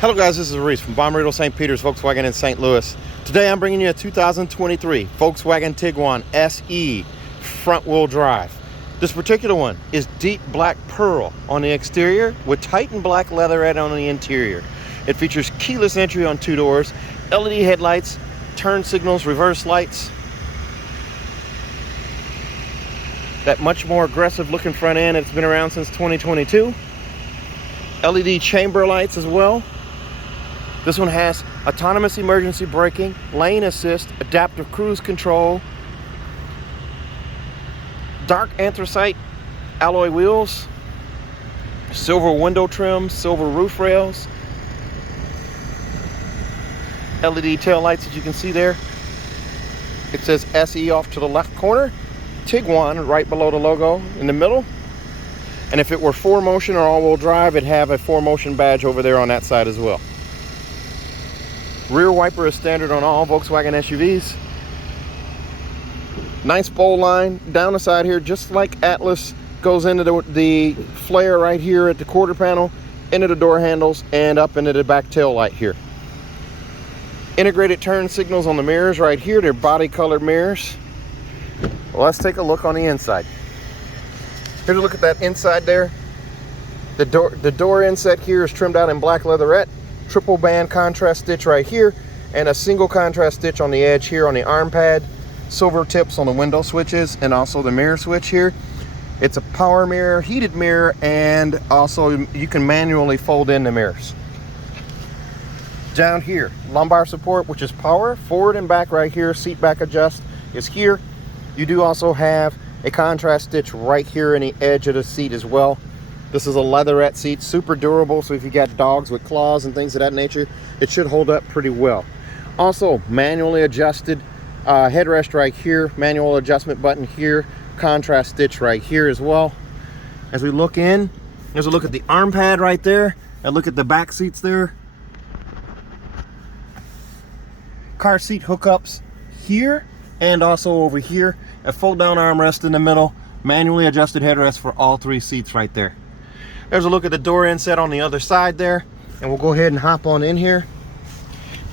Hello guys, this is Reese from Bommarito St. Peter's Volkswagen in St. Louis. Today I'm bringing you a 2023 Volkswagen Tiguan SE front-wheel drive. This particular one is deep black pearl on the exterior with Titan black leatherette on the interior. It features keyless entry on 2 doors, LED headlights, turn signals, reverse lights, that much more aggressive looking front end. It's been around since 2022. LED chamber lights as well. This one has autonomous emergency braking, lane assist, adaptive cruise control, dark anthracite alloy wheels, silver window trim, silver roof rails, LED tail lights as you can see there. It says SE off to the left corner, Tiguan right below the logo in the middle. And if it were 4Motion or all-wheel drive, it'd have a 4Motion badge over there on that side as well. Rear wiper is standard on all Volkswagen SUVs. Nice bowl line down the side here, just like Atlas goes into the flare right here at the quarter panel, into the door handles, and up into the back tail light here. Integrated turn signals on the mirrors right here. They're body colored mirrors. Well, let's take a look on the inside. Here's a look at that inside there. The door inset here is trimmed out in black leatherette. Triple band contrast stitch right here, and a single contrast stitch on the edge here on the arm pad. Silver tips on the window switches and also the mirror switch here. It's a power mirror, heated mirror, and also you can manually fold in the mirrors. Down here, lumbar support, which is power, forward and back right here. Seat back adjust is here. You do also have a contrast stitch right here in the edge of the seat as well. This is a leatherette seat, super durable, so if you got dogs with claws and things of that nature, it should hold up pretty well. Also, manually adjusted headrest right here, manual adjustment button here, contrast stitch right here as well. As we look in, there's a look at the arm pad right there, and look at the back seats there. Car seat hookups here and also over here. A fold down armrest in the middle, manually adjusted headrest for all 3 seats right there. There's a look at the door inset on the other side there, and we'll go ahead and hop on in here.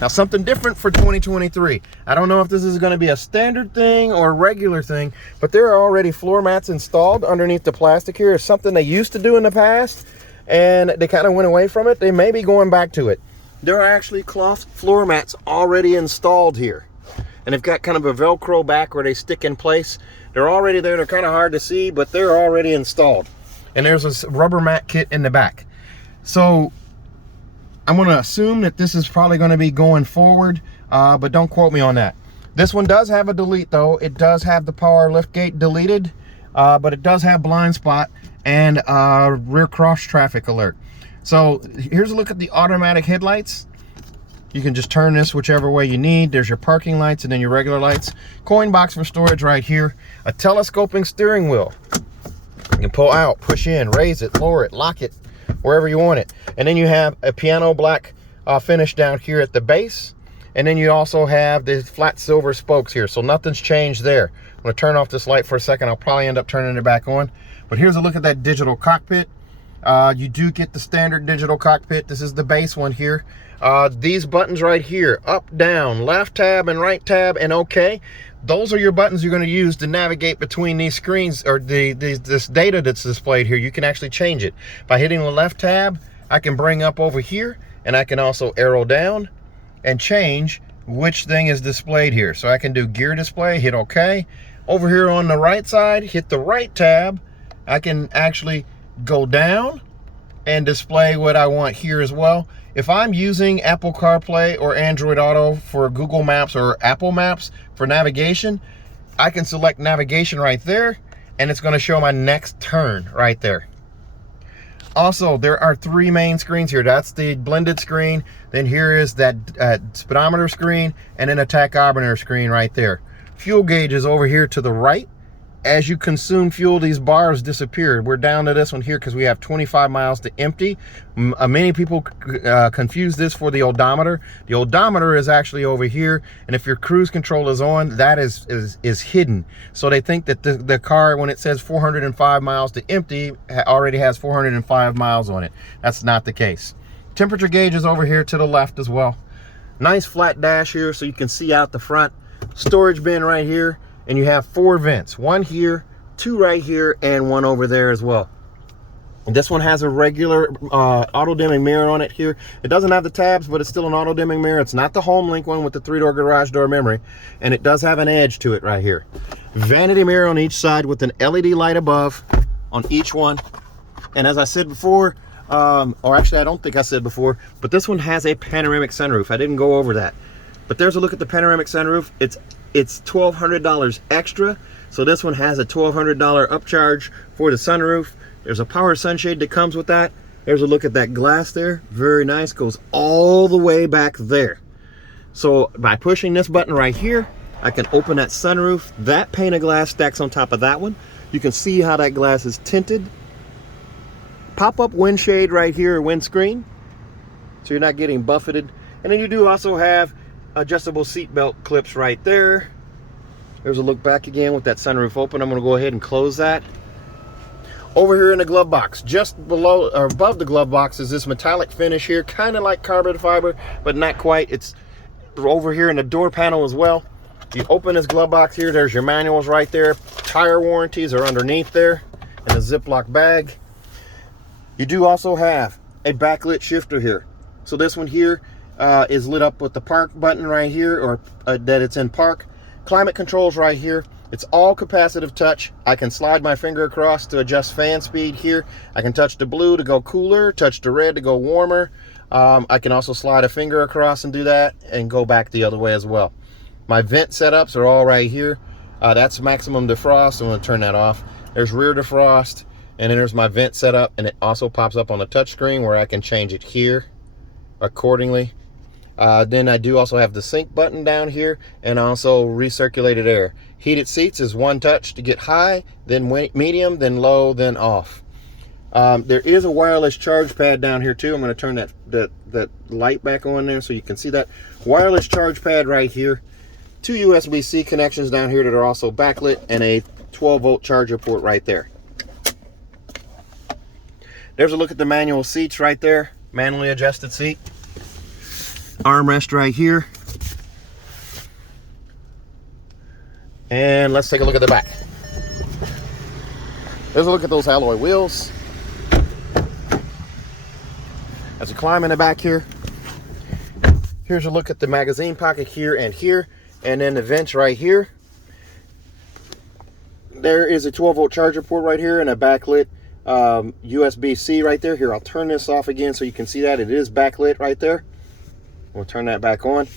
Now, something different for 2023. I don't know if this is going to be a standard thing or a regular thing, but there are already floor mats installed underneath the plastic here. It's something they used to do in the past, and they kind of went away from it. They may be going back to it. There are actually cloth floor mats already installed here, and they've got kind of a Velcro back where they stick in place. They're already there. They're kind of hard to see, but they're already installed. And there's a rubber mat kit in the back. So I'm going to assume that this is probably going to be going forward, but don't quote me on that. This one does have a delete though. It does have the power liftgate deleted, but it does have blind spot and rear cross traffic alert. So here's a look at the automatic headlights. You can just turn this whichever way you need. There's your parking lights and then your regular lights. Coin box for storage right here. A telescoping steering wheel. You can pull out, push in, raise it, lower it, lock it, wherever you want it. And then you have a piano black finish down here at the base. And then you also have the flat silver spokes here. So nothing's changed there. I'm going to turn off this light for a second. I'll probably end up turning it back on. But here's a look at that digital cockpit. You do get the standard digital cockpit. This is the base one here. These buttons right here, up, down, left tab and right tab and OK. Those are your buttons you're going to use to navigate between these screens, or this data that's displayed here. You can actually change it. By hitting the left tab, I can bring up over here, and I can also arrow down and change which thing is displayed here. So I can do gear display, hit OK. Over here on the right side, hit the right tab. I can actually go down and display what I want here as well. If I'm using Apple CarPlay or Android Auto for Google Maps or Apple Maps for navigation, I can select navigation right there, and it's going to show my next turn right there. Also, there are 3 main screens here. That's the blended screen. Then here is that speedometer screen, and then a tachometer screen right there. Fuel gauge is over here to the right. As you consume fuel, these bars disappear. We're down to this one here because we have 25 miles to empty. Many people confuse this for the odometer. The odometer is actually over here, and if your cruise control is on, that is hidden. So they think that the car, when it says 405 miles to empty, already has 405 miles on it. That's not the case. Temperature gauge is over here to the left as well. Nice flat dash here so you can see out the front. Storage bin right here, and you have 4 vents. 1 here, 2 right here, and 1 over there as well. And this one has a regular auto dimming mirror on it here. It doesn't have the tabs, but it's still an auto dimming mirror. It's not the HomeLink one with the 3-door garage door memory, and it does have an edge to it right here. Vanity mirror on each side with an LED light above on each one. And as I said before, or actually I don't think I said before, but this one has a panoramic sunroof. I didn't go over that, but there's a look at the panoramic sunroof. It's $1,200 extra, so this one has a $1,200 upcharge for the sunroof. There's a power sunshade that comes with that. There's a look at that glass there. Very nice. Goes all the way back there. So by pushing this button right here, I can open that sunroof. That pane of glass stacks on top of that one. You can see how that glass is tinted. Pop-up windshade right here, windscreen, so you're not getting buffeted. And then you do also have adjustable seat belt clips right there. There's a look back again with that sunroof open. I'm going to go ahead and close that. Over here in the glove box, just below or above the glove box, is this metallic finish here, kind of like carbon fiber, but not quite. It's over here in the door panel as well. You open this glove box here, there's your manuals right there. Tire warranties are underneath there in a Ziploc bag. You do also have a backlit shifter here. So this one here is lit up with the park button right here, or that it's in park. Climate controls right here. It's all capacitive touch. I can slide my finger across to adjust fan speed here. I can touch the blue to go cooler, touch the red to go warmer. I can also slide a finger across and do that and go back the other way as well. My vent setups are all right here. That's maximum defrost. I'm going to turn that off. There's rear defrost, and then there's my vent setup, and it also pops up on the touch screen where I can change it here accordingly. Then I do also have the sync button down here, and also recirculated air. Heated seats is 1 touch to get high, then medium, then low, then off. There is a wireless charge pad down here too. I'm going to turn that light back on there so you can see that. Wireless charge pad right here. 2 USB-C connections down here that are also backlit, and a 12-volt charger port right there. There's a look at the manual seats right there. Manually adjusted seat. Armrest right here. And let's take a look at the back. There's a look at those alloy wheels. As you climb in the back here, here's a look at the magazine pocket here, and then the vents right here. There is a 12-volt charger port right here and a backlit USB-C right there. Here, I'll turn this off again so you can see that it is backlit right there. We'll turn that back on.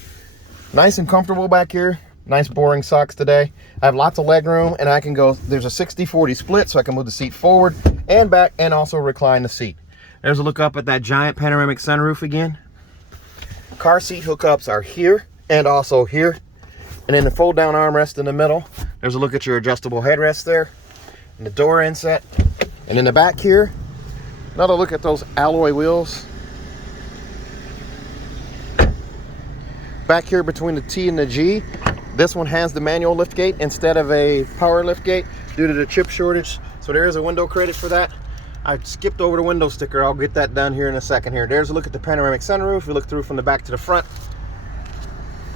Nice and comfortable back here. Nice boring socks today. I have lots of leg room, and I can go, there's a 60-40 split, so I can move the seat forward and back and also recline the seat. There's a look up at that giant panoramic sunroof again. Car seat hookups are here and also here. And then the fold down armrest in the middle. There's a look at your adjustable headrest there. And the door inset. And in the back here, another look at those alloy wheels. Back here between the T and the G, this one has the manual lift gate instead of a power lift gate due to the chip shortage. So there is a window credit for that. I skipped over the window sticker. I'll get that done here in a second here. There's a look at the panoramic sunroof. We look through from the back to the front.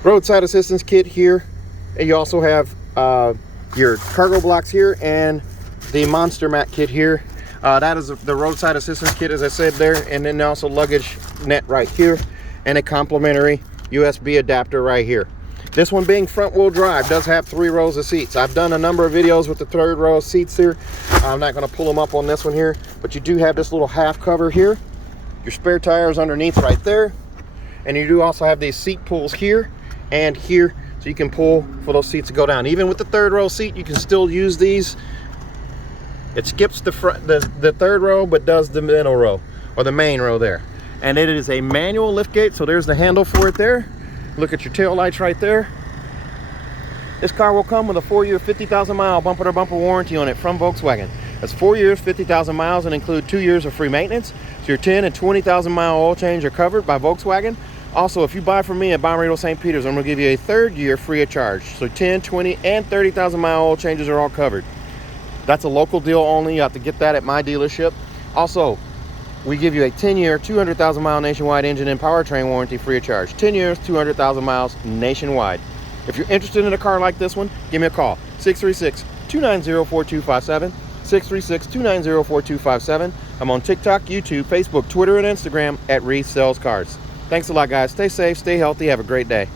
Roadside assistance kit here. And you also have your cargo blocks here and the monster mat kit here. That is the roadside assistance kit, as I said there. And then also luggage net right here. And a complimentary USB adapter right here. This one being front wheel drive does have 3 rows of seats. I've done a number of videos with the 3rd row of seats here. I'm not going to pull them up on this one here, but you do have this little half cover here. Your spare tires underneath right there. And you do also have these seat pulls here and here, so you can pull for those seats to go down. Even with the 3rd row seat, you can still use these. It skips the 3rd row, but does the middle row, or the main row there. And it is a manual lift gate, so there's the handle for it there. Look at your tail lights right there. This car will come with a 4-year, 50,000-mile bumper-to-bumper warranty on it from Volkswagen. That's 4 years, 50,000 miles, and include 2 years of free maintenance. So your 10 and 20,000-mile oil change are covered by Volkswagen. Also, if you buy from me at Bomarito St. Peter's, I'm going to give you a 3rd year free of charge. So 10, 20, and 30,000-mile oil changes are all covered. That's a local deal only. You have to get that at my dealership. Also, We give you a 10-year, 200,000-mile nationwide engine and powertrain warranty free of charge. 10 years, 200,000 miles nationwide. If you're interested in a car like this one, give me a call. 636-290-4257. 636-290-4257. I'm on TikTok, YouTube, Facebook, Twitter, and Instagram at Reese Sells Cars. Thanks a lot, guys. Stay safe, stay healthy, have a great day.